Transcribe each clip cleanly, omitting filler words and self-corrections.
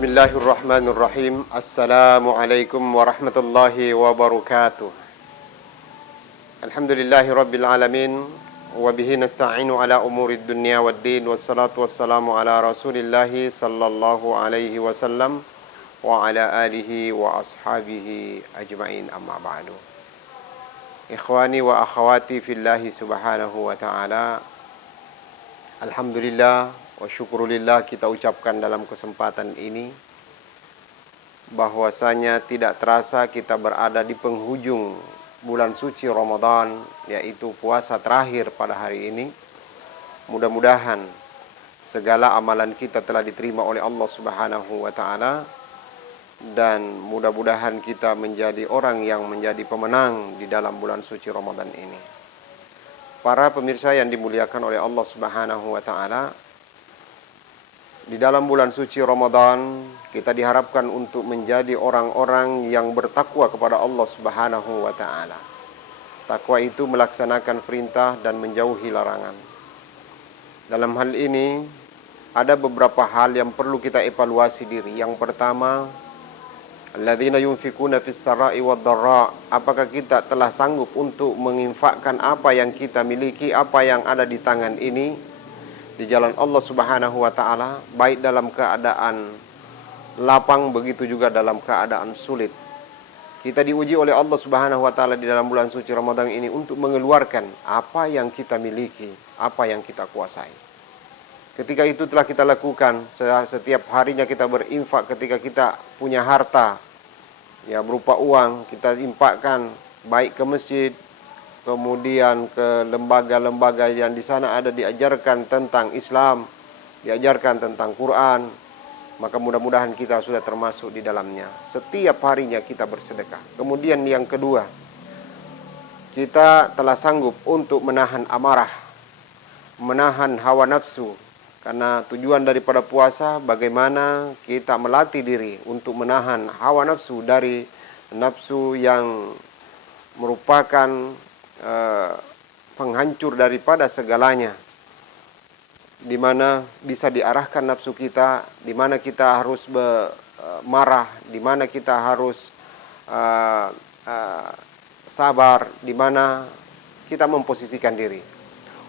Bismillahirrahmanirrahim. Assalamualaikum warahmatullahi wabarakatuh. Alhamdulillahi rabbil alamin. Wabihi nasta'inu ala umurid dunya waddin. Wassalatu wassalamu ala rasulillahi sallallahu alaihi wasallam wa ala alihi wa ashabihi ajma'in, amma ba'du. Ikhwani wa akhwati fillahi subhanahu wa ta'ala, alhamdulillah wa syukurillah, kita ucapkan dalam kesempatan ini bahwasanya tidak terasa kita berada di penghujung bulan suci Ramadan, yaitu puasa terakhir pada hari ini. Mudah-mudahan segala amalan kita telah diterima oleh Allah Subhanahu wa taala, dan mudah-mudahan kita menjadi orang yang menjadi pemenang di dalam bulan suci Ramadan ini. Para pemirsa yang dimuliakan oleh Allah Subhanahu wa taala, di dalam bulan suci Ramadan kita diharapkan untuk menjadi orang-orang yang bertakwa kepada Allah Subhanahu wa taala. Takwa itu melaksanakan perintah dan menjauhi larangan. Dalam hal ini ada beberapa hal yang perlu kita evaluasi diri. Yang pertama, alladzina yunfikuna fis sarai wad dharra. Apakah kita telah sanggup untuk menginfakkan apa yang kita miliki, apa yang ada di tangan ini di jalan Allah Subhanahu wa taala, baik dalam keadaan lapang, begitu juga dalam keadaan sulit. Kita diuji oleh Allah Subhanahu wa taala di dalam bulan suci Ramadan ini untuk mengeluarkan apa yang kita miliki, apa yang kita kuasai. Ketika itu telah kita lakukan, setiap harinya kita berinfak. Ketika kita punya harta, ya berupa uang, kita infakkan baik ke masjid, kemudian ke lembaga-lembaga yang di sana ada diajarkan tentang Islam, diajarkan tentang Quran, maka mudah-mudahan kita sudah termasuk di dalamnya. Setiap harinya kita bersedekah. Kemudian yang kedua, kita telah sanggup untuk menahan amarah, menahan hawa nafsu. Karena tujuan daripada puasa bagaimana kita melatih diri untuk menahan hawa nafsu dari nafsu yang merupakan penghancur daripada segalanya, di mana bisa diarahkan nafsu kita, di mana kita harus marah, di mana kita harus sabar, di mana kita memposisikan diri.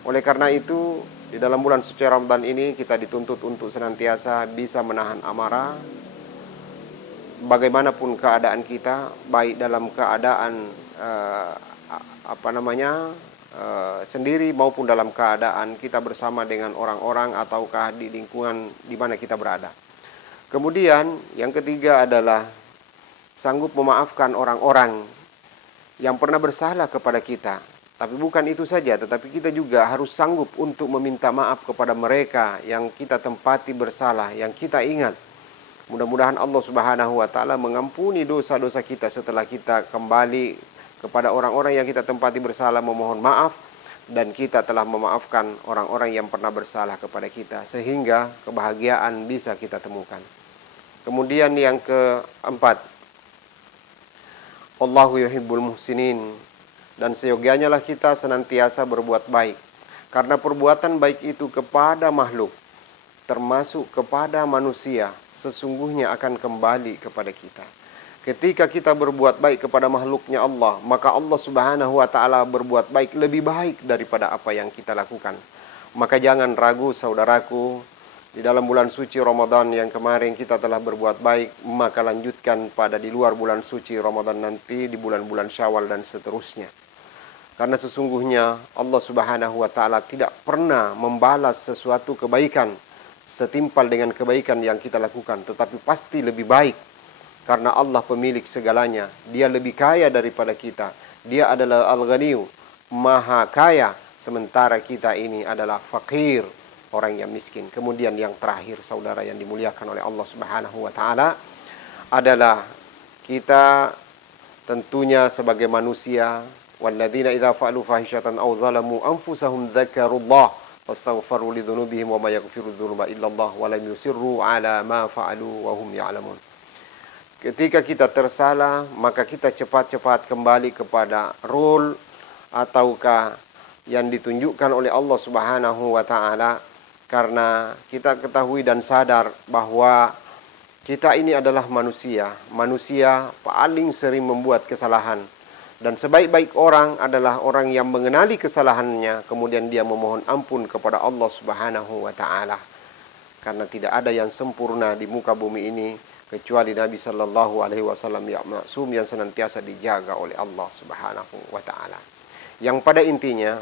Oleh karena itu, di dalam bulan suci Ramadan ini kita dituntut untuk senantiasa bisa menahan amarah, bagaimanapun keadaan kita, baik dalam keadaan sendiri maupun dalam keadaan kita bersama dengan orang-orang ataukah di lingkungan di mana kita berada. Kemudian yang ketiga adalah sanggup memaafkan orang-orang yang pernah bersalah kepada kita. Tapi bukan itu saja, tetapi kita juga harus sanggup untuk meminta maaf kepada mereka yang kita tempati bersalah, yang kita ingat. Mudah-mudahan Allah Subhanahu wa taala mengampuni dosa-dosa kita setelah kita kembali kepada orang-orang yang kita tempati bersalah, memohon maaf, dan kita telah memaafkan orang-orang yang pernah bersalah kepada kita, sehingga kebahagiaan bisa kita temukan. Kemudian yang keempat, Allahu yuhibbul muhsinin, dan seyogianya lah kita senantiasa berbuat baik, karena perbuatan baik itu kepada makhluk, termasuk kepada manusia, sesungguhnya akan kembali kepada kita. Ketika kita berbuat baik kepada makhluknya Allah, maka Allah Subhanahu wa taala berbuat baik lebih baik daripada apa yang kita lakukan. Maka jangan ragu saudaraku, di dalam bulan suci Ramadan yang kemarin kita telah berbuat baik, maka lanjutkan pada di luar bulan suci Ramadan nanti, di bulan-bulan Syawal dan seterusnya. Karena sesungguhnya Allah Subhanahu wa taala tidak pernah membalas sesuatu kebaikan setimpal dengan kebaikan yang kita lakukan, tetapi pasti lebih baik. Karena Allah pemilik segalanya, Dia lebih kaya daripada kita. Dia adalah Al-Ghaniyu, Maha Kaya, sementara kita ini adalah fakir, orang yang miskin. Kemudian yang terakhir, saudara yang dimuliakan oleh Allah Subhanahu wa taala, adalah kita tentunya sebagai manusia, walladzina idza fa'alu fahishatan aw zalamu anfusahum dzakarullah wastaghfaru lidzunubihim wa may yaghfiru dzunuba illallah wa lam yusirru ala ma fa'alu wa hum ya'lamun. Ketika kita tersalah, maka kita cepat-cepat kembali kepada rule ataukah yang ditunjukkan oleh Allah Subhanahu wa taala, karena kita ketahui dan sadar bahwa Kita ini adalah manusia. Manusia paling sering membuat kesalahan. Dan sebaik-baik orang adalah orang yang mengenali kesalahannya, kemudian dia memohon ampun kepada Allah Subhanahu wa Ta'ala. Karena tidak ada yang sempurna di muka bumi ini kecuali Nabi Sallallahu Alaihi Wasallam yang maksum, yang senantiasa dijaga oleh Allah Subhanahu wa Ta'ala. Yang pada intinya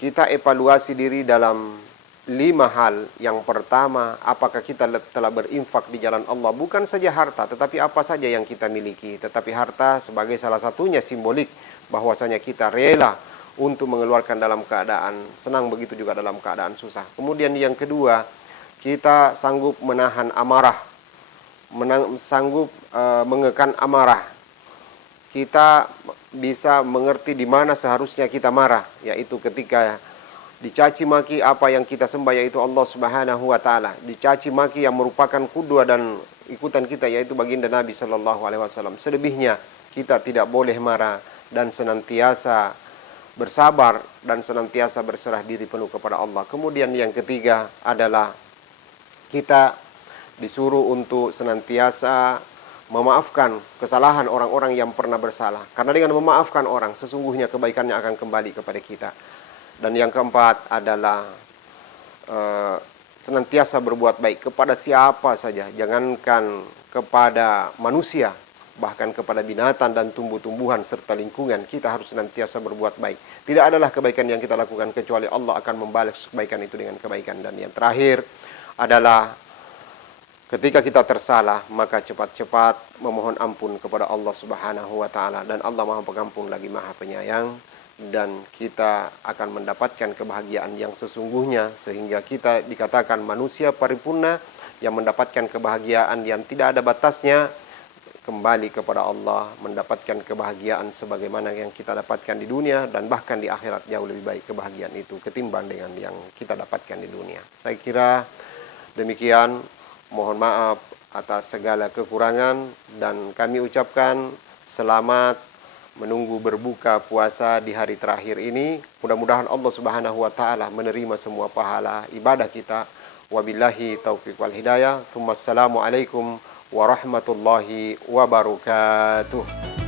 kita evaluasi diri dalam 5 hal. Yang pertama, apakah kita telah berinfak di jalan Allah? Bukan saja harta, tetapi apa saja yang kita miliki. Tetapi harta sebagai salah satunya simbolik bahwasanya kita rela untuk mengeluarkan dalam keadaan senang, begitu juga dalam keadaan susah. Kemudian yang kedua, kita sanggup menahan amarah, sanggup mengekang amarah. Kita bisa mengerti di mana seharusnya kita marah, yaitu ketika dicaci maki apa yang kita sembah, yaitu Allah Subhanahu wa Ta'ala. Dicaci maki yang merupakan qudwah dan ikutan kita, yaitu baginda Nabi Sallallahu Alaihi Wasallam. Selebihnya kita tidak boleh marah dan senantiasa bersabar dan senantiasa berserah diri penuh kepada Allah. Kemudian yang ketiga adalah kita disuruh untuk senantiasa memaafkan kesalahan orang-orang yang pernah bersalah. Karena dengan memaafkan orang, sesungguhnya kebaikannya akan kembali kepada kita. Dan yang keempat adalah senantiasa berbuat baik kepada siapa saja. Jangankan kepada manusia, bahkan kepada binatang dan tumbuh-tumbuhan serta lingkungan, kita harus senantiasa berbuat baik. Tidak adalah kebaikan yang kita lakukan kecuali Allah akan membalas kebaikan itu dengan kebaikan. Dan yang terakhir adalah ketika kita tersalah, maka cepat-cepat memohon ampun kepada Allah Subhanahu wa Ta'ala. Dan Allah Maha Pengampun lagi Maha Penyayang. Dan kita akan mendapatkan kebahagiaan yang sesungguhnya, sehingga kita dikatakan manusia paripurna yang mendapatkan kebahagiaan yang tidak ada batasnya, kembali kepada Allah, mendapatkan kebahagiaan sebagaimana yang kita dapatkan di dunia, dan bahkan di akhirat jauh lebih baik kebahagiaan itu ketimbang dengan yang kita dapatkan di dunia. Saya kira demikian. Mohon maaf atas segala kekurangan, dan kami ucapkan selamat menunggu berbuka puasa di hari terakhir ini. Mudah-mudahan Allah Subhanahu wa Ta'ala menerima semua pahala ibadah kita. Wabillahi taufiq wal hidayah. Assalamualaikum warahmatullahi wabarakatuh.